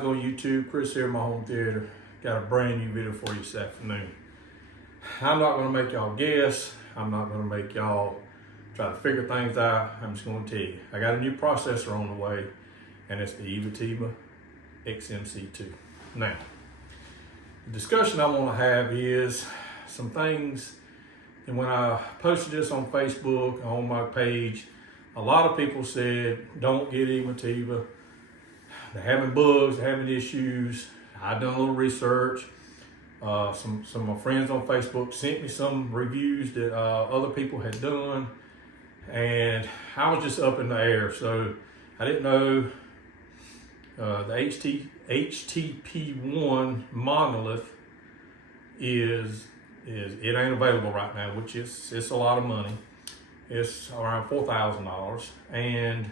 On YouTube, Chris here, my home theater. Got a brand new video for you this afternoon. I'm not going to make y'all guess. I'm not going to make y'all try to figure things out. I'm just going to tell you. I got a new processor on the way, and it's the Emotiva XMC2. Now, the discussion I want to have is some things, and when I posted this on Facebook, on my page, a lot of people said, don't get Emotiva. They're having bugs, they're having issues. I've done a little research. Some of my friends on Facebook sent me some reviews that other people had done, and I was just up in the air. So I didn't know the HTP1 monolith it ain't available right now, which it's a lot of money. It's around $4,000, and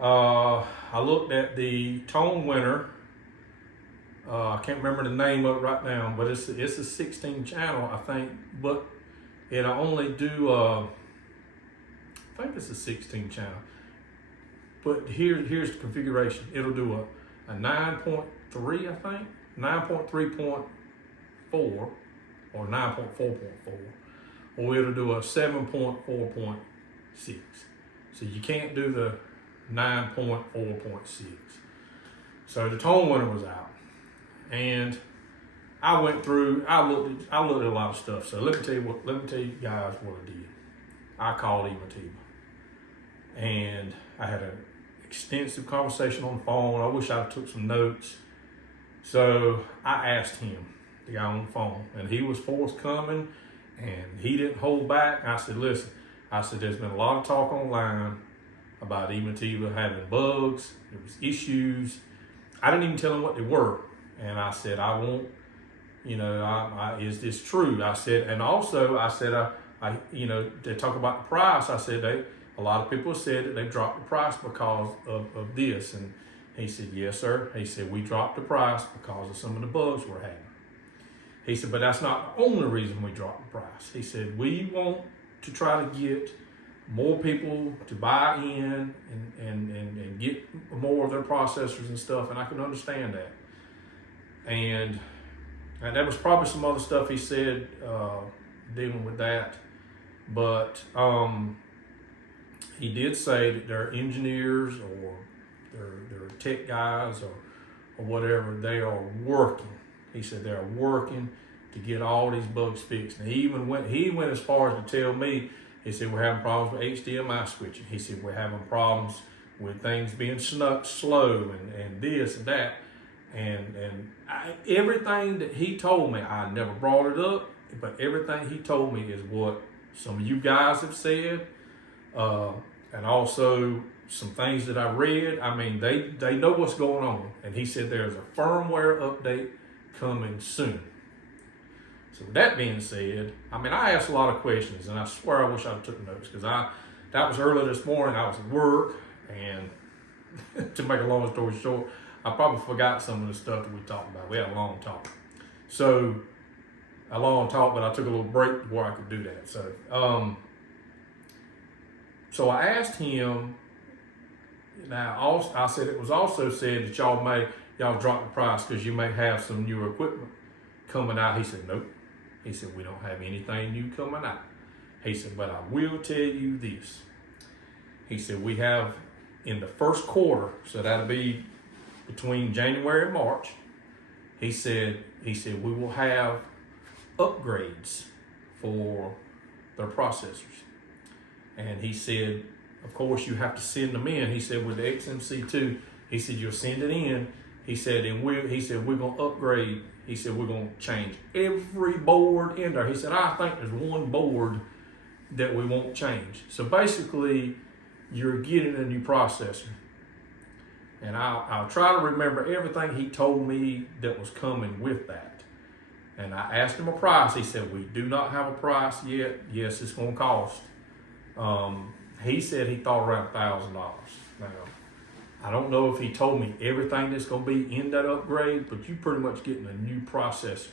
I looked at the tone winner. I can't remember the name of it right now, but it's a 16 channel, I think, but it'll only do, I think it's a 16 channel. But here's the configuration. It'll do a 9.3, I think, 9.3.4 or 9.4.4, or it'll do a 7.4.6. So you can't do the 9.4.6. So the tone winner was out, and I went through. I looked at a lot of stuff. So let me tell you guys what I did. I called Emotiva, and I had an extensive conversation on the phone. I wish I took some notes. So I asked him, the guy on the phone, and he was forthcoming, and he didn't hold back. I said, listen, there's been a lot of talk online about Emotiva having bugs, there was issues. I didn't even tell him what they were. And I said, I won't, is this true? I said, and also I said, they talk about the price. I said, a lot of people said that they dropped the price because of this. And he said, yes, sir. He said, we dropped the price because of some of the bugs we're having. He said, but that's not the only reason we dropped the price. He said, we want to try to get more people to buy in and get more of their processors and stuff, and I can understand that. And there was probably some other stuff he said dealing with that, but he did say that their engineers or their tech guys or whatever, they are working. He said they're working to get all these bugs fixed. And he went as far as to tell me, he said, we're having problems with HDMI switching. He said, we're having problems with things being slow and this and that. And everything that he told me, I never brought it up, but everything he told me is what some of you guys have said. And also some things that I read. I mean, they know what's going on. And he said there's a firmware update coming soon. So with that being said, I asked a lot of questions, and I swear I wish I took notes, because that was early this morning. I was at work, and to make a long story short, I probably forgot some of the stuff that we talked about. We had a long talk. But I took a little break before I could do that. So I asked him. Now, I said it was also said that y'all drop the price because you may have some newer equipment coming out. He said, nope. He said, we don't have anything new coming out. He said, but I will tell you this. He said, we have in the first quarter, so that'll be between January and March. He said we will have upgrades for their processors. And he said, of course, you have to send them in. He said, with the XMC2, he said, you'll send it in. He said, we're going to upgrade. He said, we're going to change every board in there. He said, I think there's one board that we won't change. So basically, you're getting a new processor. And I'll try to remember everything he told me that was coming with that. And I asked him a price. He said, we do not have a price yet. Yes, it's going to cost. He said he thought around $1,000. Now, I don't know if he told me everything that's going to be in that upgrade, but you're pretty much getting a new processor.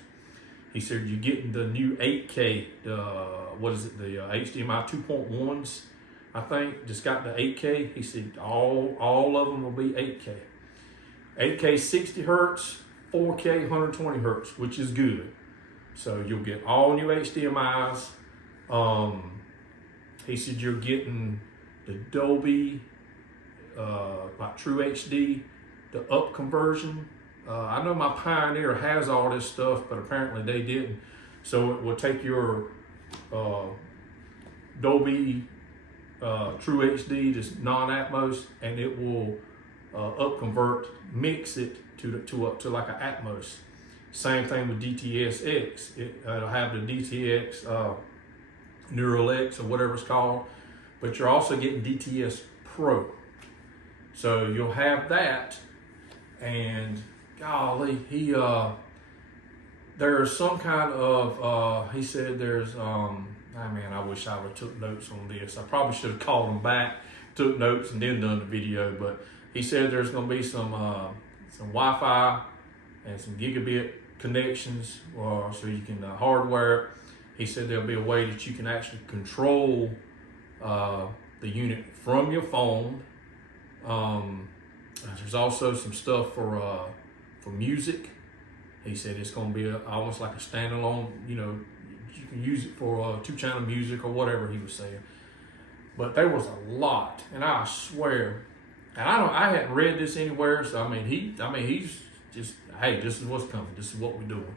He said you're getting the new 8K, the HDMI 2.1s, I think, just got the 8K. He said all of them will be 8K. 8K 60 hertz, 4K 120 hertz, which is good. So you'll get all new HDMIs. He said you're getting the Dolby, like True HD, the up conversion. I know my Pioneer has all this stuff, but apparently they didn't. So it will take your Dolby True HD, just non-atmos, and it will up convert, mix it to like an atmos. Same thing with DTS-X. It'll have the DTX Neural X or whatever it's called, but you're also getting DTS Pro. So you'll have that, and golly, there's some kind of, he said there's, man, I wish I would have took notes on this. I probably should have called him back, took notes, and then done the video, but he said there's going to be some Wi-Fi and some gigabit connections, so you can hardware. He said there'll be a way that you can actually control the unit from your phone. There's also some stuff for music. He said it's going to be almost like a standalone, you can use it for 2-channel music or whatever he was saying. But there was a lot, and I swear, and I hadn't read this anywhere. So he's just, hey, this is what's coming. This is what we're doing.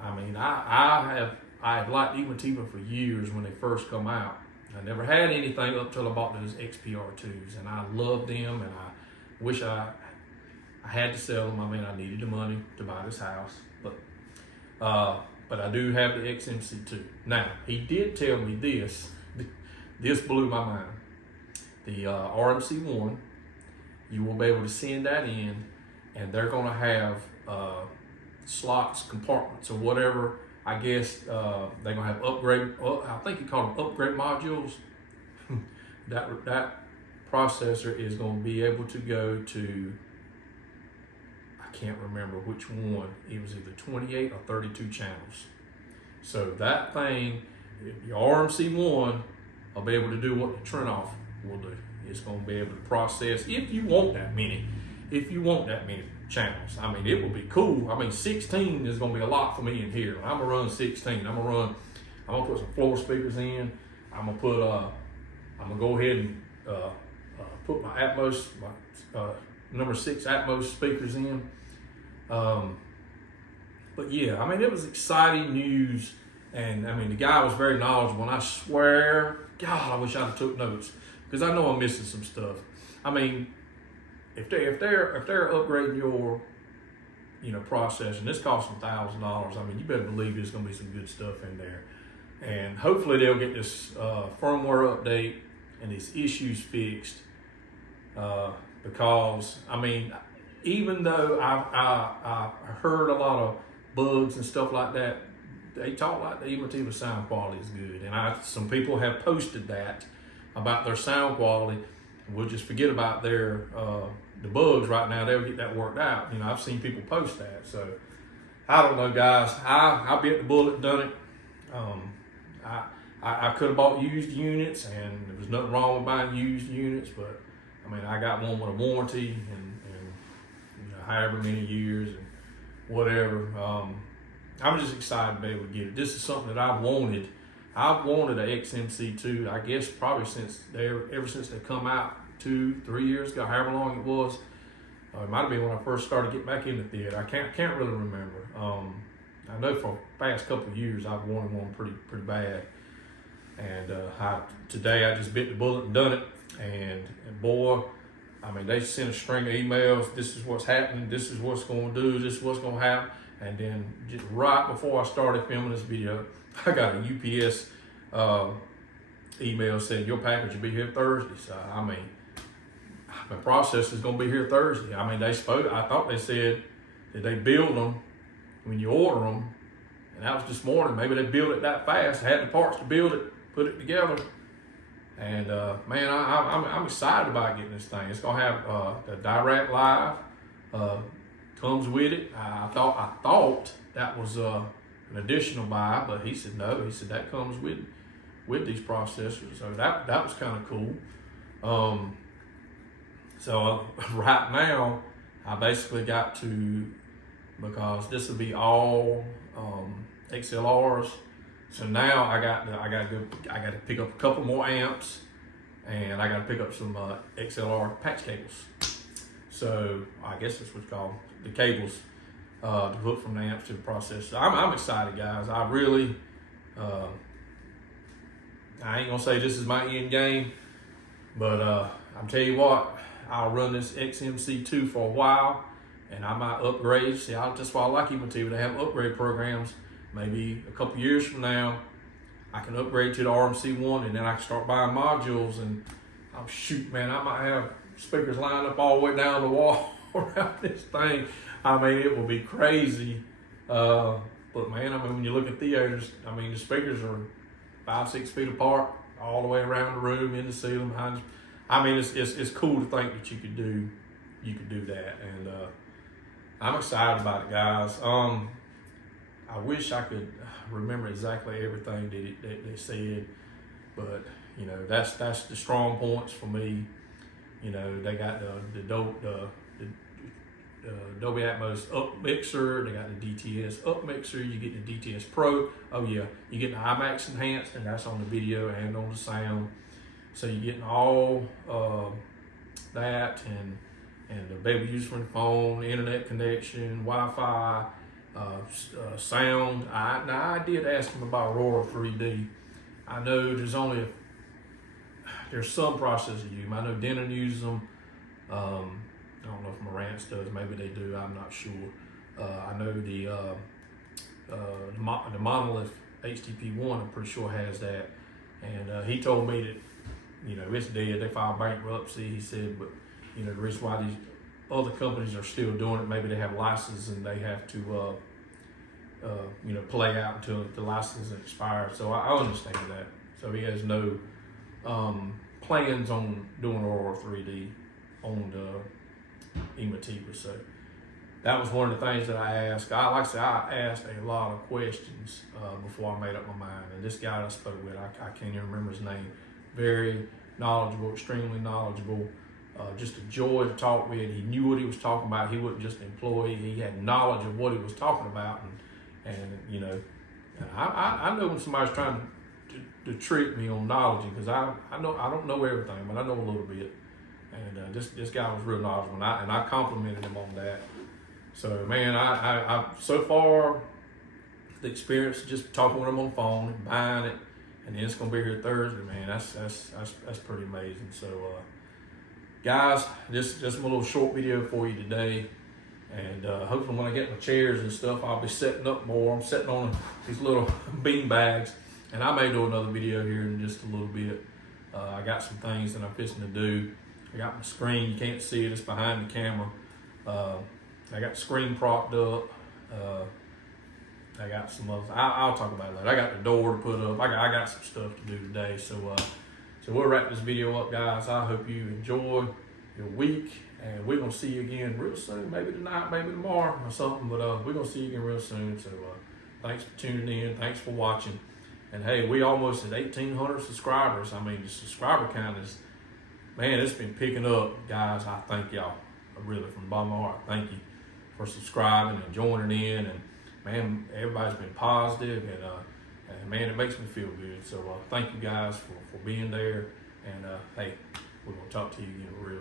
I mean, I've liked Emotiva for years when they first come out. I never had anything up till I bought those XPR2s, and I loved them, and I wish I had to sell them. I mean, I needed the money to buy this house, but I do have the XMC2. Now, he did tell me this. This blew my mind. The RMC1, you will be able to send that in, and they're going to have slots, compartments, or whatever. I guess they're going to have upgrade, I think you call them upgrade modules. That processor is going to be able to go to, I can't remember which one. It was either 28 or 32 channels. So that thing, your RMC1 will be able to do what the Trinoff will do. It's going to be able to process, if you want that many channels. I mean, it will be cool. I mean, 16 is going to be a lot for me in here. I'm going to run 16. I'm going to put some floor speakers in. I'm going to go ahead and put my Atmos, my number 6 Atmos speakers in. But yeah, I mean, it was exciting news, and I mean, the guy was very knowledgeable, and I swear, God, I wish I'd have took notes, because I know I'm missing some stuff. I mean, if they're upgrading your, processor, and this costs them $1,000, I mean, you better believe there's going to be some good stuff in there, and hopefully they'll get this firmware update and these issues fixed, because I mean, even though I heard a lot of bugs and stuff like that, they talk like the Emotiva sound quality is good, and some people have posted that about their sound quality. We'll just forget about the bugs right now. They'll get that worked out. I've seen people post that, so I don't know, guys. I bit the bullet and done it. I could have bought used units, and there was nothing wrong with buying used units, but I mean, I got one with a warranty and however many years and whatever. I'm just excited to be able to get it. This is something that I've wanted. I've wanted an XMC2, I guess probably ever since they come out 2-3 years ago, however long it was. It might have been when I first started getting back in the theater. I can't really remember. I know for the past couple of years I've wanted one pretty bad. And today I just bit the bullet and done it. And boy, I mean, they sent a string of emails. This is what's happening. This is what's going to do. This is what's going to happen. And then just right before I started filming this video, I got a UPS email saying your package will be here Thursday. So I mean, the process is going to be here Thursday. I mean, I thought they said that they build them when you order them, and that was this morning. Maybe they built it that fast. I had the parts to build it, put it together. And man, I'm excited about getting this thing. It's gonna have the Direct Live comes with it. I thought that was an additional buy, but he said no. He said that comes with these processors. So that was kind of cool. So right now, I basically got to, because this will be all XLRs. So now I got to pick up a couple more amps, and I got to pick up some XLR patch cables. So I guess that's what you call the cables to hook from the amps to the processor. I'm excited, guys. I really, I ain't gonna say this is my end game, but I'm tell you what, I'll run this XMC2 for a while, and I might upgrade. See, that's why I like Emotiva. They have upgrade programs. Maybe a couple years from now, I can upgrade to the RMC1, and then I can start buying modules. And oh shoot, man, I might have speakers lined up all the way down the wall around this thing. I mean, it will be crazy. But man, I mean, when you look at theaters, I mean, the speakers are 5-6 feet apart, all the way around the room, in the ceiling, behind you. I mean, it's cool to think that you could do that, and I'm excited about it, guys. I wish I could remember exactly everything that they said, but you know, that's the strong points for me. You know, they got the Dolby Atmos up mixer, they got the DTS up mixer, you get the DTS Pro. Oh yeah, you get the IMAX enhanced, and that's on the video and on the sound. So you're getting all that, and the baby use from the phone, internet connection, Wi-Fi, sound. Now I did ask him about Aurora 3D. I know there's some processors use them. I know Denon uses them. I don't know if Marantz does. Maybe they do. I'm not sure. I know the Monolith HTP1, I'm pretty sure has that. And he told me that, you know, it's dead. They filed bankruptcy. He said, but you know, the reason why these other companies are still doing it, maybe they have license and they have to, you know, play out until the license expires. So I understand that. So he has no plans on doing Aurora 3D on the Emotiva. So that was one of the things that I asked. Like I said, I asked a lot of questions before I made up my mind. And this guy that I spoke with, I can't even remember his name. Very knowledgeable, extremely knowledgeable. Just a joy to talk with. He knew what he was talking about. He wasn't just an employee. He had knowledge of what he was talking about. And you know, I know when somebody's trying to trick me on knowledge, because I don't know everything, but I know a little bit. And this guy was real knowledgeable, and I complimented him on that. So man, I so far the experience of just talking with him on the phone and buying it, and then it's gonna be here Thursday, man. That's pretty amazing. So guys, just a little short video for you today, and hopefully when I get my chairs and stuff, I'll be setting up more. I'm setting on these little bean bags, and I may do another video here in just a little bit. I got some things that I'm fixing to do. I got my screen, you can't see it, it's behind the camera. I got the screen propped up. I got some other, I'll talk about it later. I got the door to put up. I got some stuff to do today. So we'll wrap this video up, guys. I hope you enjoy your week, and we're gonna see you again real soon. Maybe tonight, maybe tomorrow or something, but we're gonna see you again real soon. So thanks for tuning in, thanks for watching. And hey, we almost at 1,800 subscribers. I mean, the subscriber count is, man, it's been picking up, guys. I thank y'all, really, from the bottom of my heart. Thank you for subscribing and joining in. And man, everybody's been positive, and man, it makes me feel good. So thank you guys for being there. And hey, we're gonna talk to you again real soon.